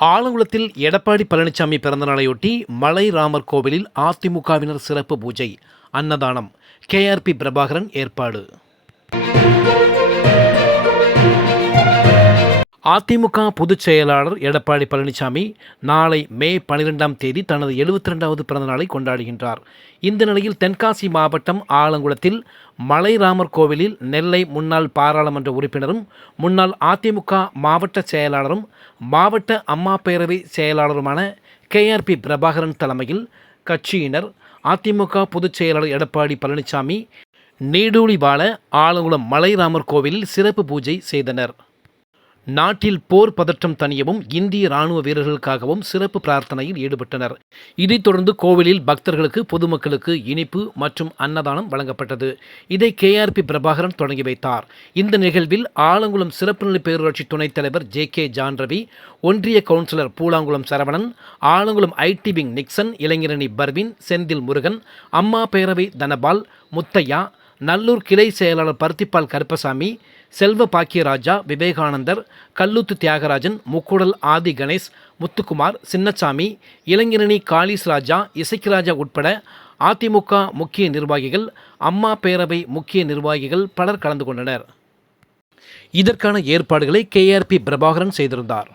ஆலங்குளத்தில் எடப்பாடி பழனிசாமி பிறந்தநாளையொட்டி மலை ராமர் கோவிலில் அதிமுகவினர் சிறப்பு பூஜை அன்னதானம். கேஆர்பி பிரபாகரன் ஏற்பாடு. அதிமுக பொதுச் செயலாளர் எடப்பாடி பழனிசாமி நாளை மே பனிரெண்டாம் தேதி தனது எழுபத்தி ரெண்டாவது பிறந்தநாளை கொண்டாடுகின்றார். இந்த நிலையில் தென்காசி மாவட்டம் ஆலங்குளத்தில் மலைராமர் கோவிலில் நெல்லை முன்னாள் பாராளுமன்ற உறுப்பினரும் முன்னாள் அதிமுக மாவட்ட செயலாளரும் மாவட்ட அம்மா பேரவை செயலாளருமான கேஆர்பி பிரபாகரன் தலைமையில் கட்சியினர் அதிமுக பொதுச் செயலாளர் எடப்பாடி பழனிசாமி நீடூழி வாழ ஆலங்குளம் மலைராமர் கோவிலில் சிறப்பு பூஜை செய்தனர். நாட்டில் போர் பதற்றம் தணியவும் இந்திய ராணுவ வீரர்களுக்காகவும் சிறப்பு பிரார்த்தனையில் ஈடுபட்டனர். இதைத் தொடர்ந்து கோவிலில் பக்தர்களுக்கு பொதுமக்களுக்கு இனிப்பு மற்றும் அன்னதானம் வழங்கப்பட்டது. இதை கேஆர்பி பிரபாகரன் தொடங்கி வைத்தார். இந்த நிகழ்வில் ஆலங்குளம் சிறப்பு நிலை பேரூராட்சி துணைத் தலைவர் ஜே. கே. ஜான் ரவி ஒன்றிய councillor Poolangulam Saravanan Alangulam IT wing Nixon இளைஞரணி பர்வின் செந்தில் முருகன் அம்மா பேரவை தனபால் முத்தையா நல்லூர் கிளை செயலாளர் பருத்திப்பால் கருப்பசாமி செல்வ பாக்கியராஜா விவேகானந்தர் கல்லூத்து தியாகராஜன் முக்குடல் ஆதி கணேஷ் முத்துக்குமார் சின்னசாமி இளைஞரணி காளிஸ் ராஜா இசைக்கிராஜா உட்பட அதிமுக முக்கிய நிர்வாகிகள் அம்மா பேரவை முக்கிய நிர்வாகிகள் பலர் கலந்து கொண்டனர். இதற்கான ஏற்பாடுகளை கேஆர்பி பிரபாகரன் செய்திருந்தார்.